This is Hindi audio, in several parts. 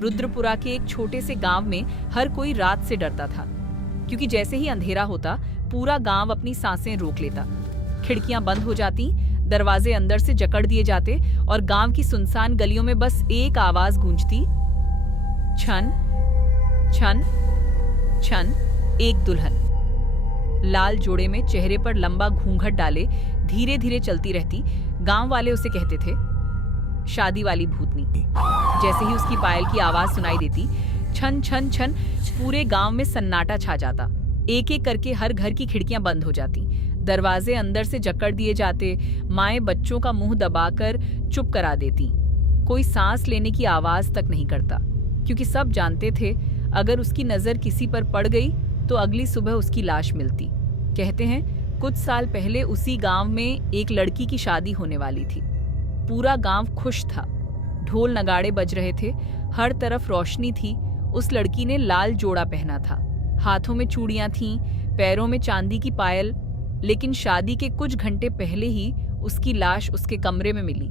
रुद्रपुरा के एक छोटे से गांव में हर कोई रात से डरता था, क्योंकि जैसे ही अंधेरा होता पूरा गांव अपनी सांसें रोक लेता। खिड़कियां बंद हो जाती, दरवाजे अंदर से जकड़ दिए जाते और गांव की सुनसान गलियों में बस एक आवाज गूंजती, छन छन छन। एक दुल्हन लाल जोड़े में चेहरे पर लंबा घूंघट डाले धीरे धीरे चलती रहती। गांव वाले उसे कहते थे शादी वाली भूतनी। जैसे ही उसकी पायल की आवाज सुनाई देती, छन छन छन, पूरे गांव में सन्नाटा छा जाता। एक एक करके हर घर की खिड़कियां बंद हो जाती, दरवाजे अंदर से जकड़ दिए जाते, माएं बच्चों का मुंह दबाकर चुप करा देती। कोई सांस लेने की आवाज तक नहीं करता, क्योंकि सब जानते थे अगर उसकी नजर किसी पर पड़ गई तो अगली सुबह उसकी लाश मिलती। कहते हैं कुछ साल पहले उसी गांव में एक लड़की की शादी होने वाली थी। पूरा गांव खुश था, ढोल नगाड़े बज रहे थे, हर तरफ रोशनी थी। उस लड़की ने लाल जोड़ा पहना था, हाथों में चूड़ियां थीं, पैरों में चांदी की पायल। लेकिन शादी के कुछ घंटे पहले ही उसकी लाश उसके कमरे में मिली।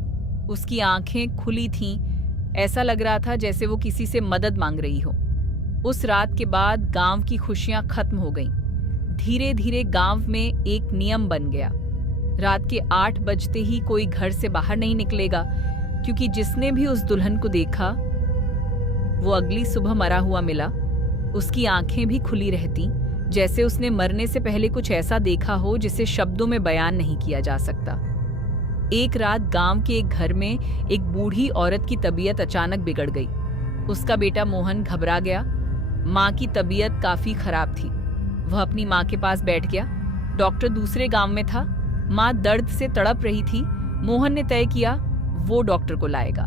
उसकी आंखें खुली थीं, ऐसा लग रहा था जैसे वो किसी से मदद मांग रही हो। उस रात के बाद गांव की खुशियां खत्म हो गईं। धीरे धीरे गांव में एक नियम बन गया, रात के 8 बजते ही कोई घर से बाहर नहीं निकलेगा, क्योंकि जिसने भी उस दुल्हन को देखा वो अगली सुबह मरा हुआ मिला। उसकी आंखें भी खुली रहती, जैसे उसने मरने से पहले कुछ ऐसा देखा हो जिसे शब्दों में बयान नहीं किया जा सकता। एक रात गांव के एक घर में एक बूढ़ी औरत की तबीयत अचानक बिगड़ गई। उसका बेटा मोहन घबरा गया। माँ की तबीयत काफी खराब थी। वह अपनी माँ के पास बैठ गया। डॉक्टर दूसरे गांव में था। माँ दर्द से तड़प रही थी। मोहन ने तय किया वो डॉक्टर को लाएगा।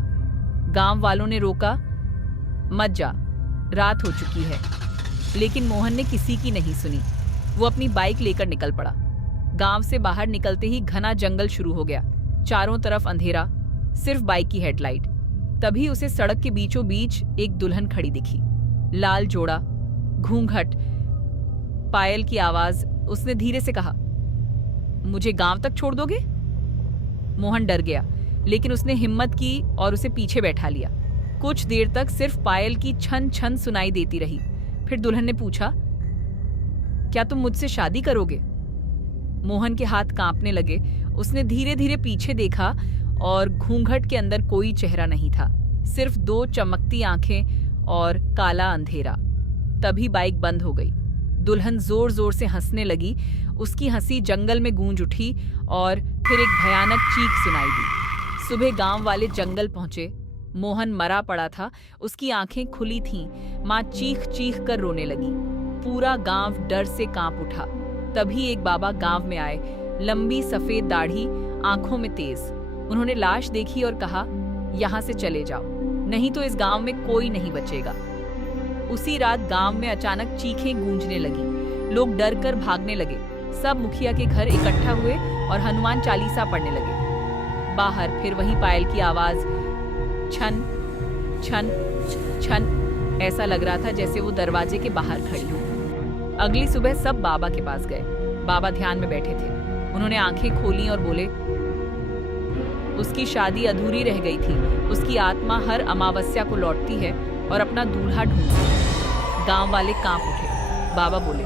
गांव वालों ने रोका, मत जा, रात हो चुकी है। लेकिन मोहन ने किसी की नहीं सुनी। वो अपनी बाइक लेकर निकल पड़ा। गांव से बाहर निकलते ही घना जंगल शुरू हो गया, चारों तरफ अंधेरा, सिर्फ बाइक की हेडलाइट। तभी उसे सड़क के बीचों बीच एक दुल्हन खड़ी दिखी। लाल जोड़ा, घूंघट, पायल की आवाज। उसने धीरे से कहा, मुझे गांव तक छोड़ दोगे? मोहन डर गया, लेकिन उसने हिम्मत की और उसे पीछे बैठा लिया। कुछ देर तक सिर्फ पायल की छन छन सुनाई देती रही। फिर दुल्हन ने पूछा, क्या तुम मुझसे शादी करोगे? मोहन के हाथ कांपने लगे। उसने धीरे धीरे पीछे देखा और घूंघट के अंदर कोई चेहरा नहीं था, सिर्फ 2 चमकती आंखें और काला अंधेरा। तभी बाइक बंद हो गई। दुल्हन जोर जोर से हंसने लगी। उसकी हंसी जंगल में गूंज उठी और फिर एक भयानक चीख सुनाई दी। सुबह गांव वाले जंगल पहुंचे। मोहन मरा पड़ा था, उसकी आंखें खुली थीं। माँ चीख चीख कर रोने लगी। पूरा गांव डर से कांप उठा। तभी एक बाबा गांव में आए, लंबी सफेद दाढ़ी, आंखों में तेज। उन्होंने लाश देखी और कहा, यहाँ से चले जाओ, नहीं तो इस गांव में कोई नहीं बचेगा। उसी रात गांव में अचानक चीखें गूंजने लगी। लोग डर कर भागने लगे। सब मुखिया के घर इकट्ठा हुए और हनुमान चालीसा पढ़ने लगे। बाहर फिर वही पायल की आवाज, छन छन छन। ऐसा लग रहा था जैसे वो दरवाजे के बाहर खड़ी हो। अगली सुबह सब बाबा के पास गए। बाबा ध्यान में बैठे थे। उन्होंने आंखें खोली और बोले, उसकी शादी अधूरी रह गई थी। उसकी आत्मा हर अमावस्या को लौटती है और अपना दूल्हा ढूंढती है। गांव वाले कांप उठे। बाबा बोले,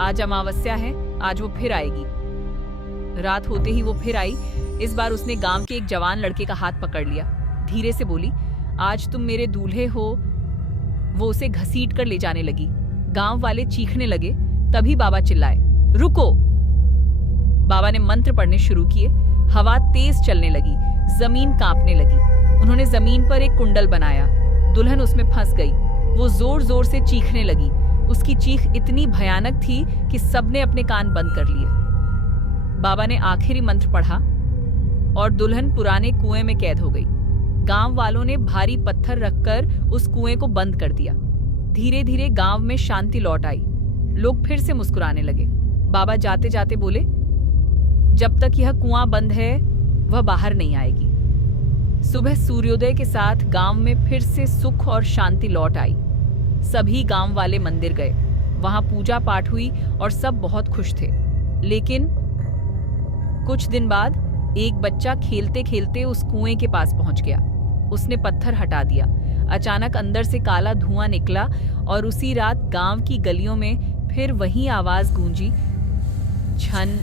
आज अमावस्या है, आज वो फिर आएगी। रात होते ही वो फिर आई। इस बार उसने गांव के एक जवान लड़के का हाथ पकड़ लिया। धीरे से बोली, आज तुम मेरे दूल्हे हो। वो उसे घसीट कर ले जाने लगी। गांव वाले चीखने लगे। तभी बाबा चिल्लाए, रुको। बाबा ने मंत्र पढ़ने शुरू किए। हवा तेज चलने लगी, जमीन कांपने लगी। उन्होंने जमीन पर एक कुंडल बनाया। दुल्हन उसमें फंस गई। वो जोर जोर से चीखने लगी। उसकी चीख इतनी भयानक थी कि सबने अपने कान बंद कर लिए। बाबा ने आखिरी मंत्र पढ़ा और दुल्हन पुराने कुएं में कैद हो गई। गांव वालों ने भारी पत्थर रखकर उस कुएं को बंद कर दिया। धीरे धीरे गांव में शांति लौट आई। लोग फिर से मुस्कुराने लगे। बाबा जाते जाते बोले, जब तक यह कुआं बंद है वह बाहर नहीं आएगी। सुबह सूर्योदय के साथ गांव में फिर से सुख और शांति लौट आई। सभी गांव वाले मंदिर गए। वहां पूजा पाठ हुई और सब बहुत खुश थे। लेकिन कुछ दिन बाद एक बच्चा खेलते खेलते उस कुएं के पास पहुंच गया। उसने पत्थर हटा दिया। अचानक अंदर से काला धुआं निकला और उसी रात गांव की गलियों में फिर वही आवाज गूंजी, छन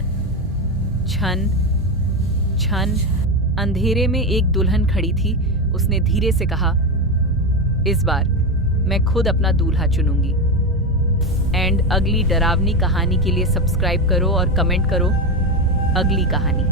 छन छन। अंधेरे में एक दुल्हन खड़ी थी। उसने धीरे से कहा, इस बार मैं खुद अपना दूल्हा चुनूंगी। एंड अगली डरावनी कहानी के लिए सब्सक्राइब करो और कमेंट करो अगली कहानी।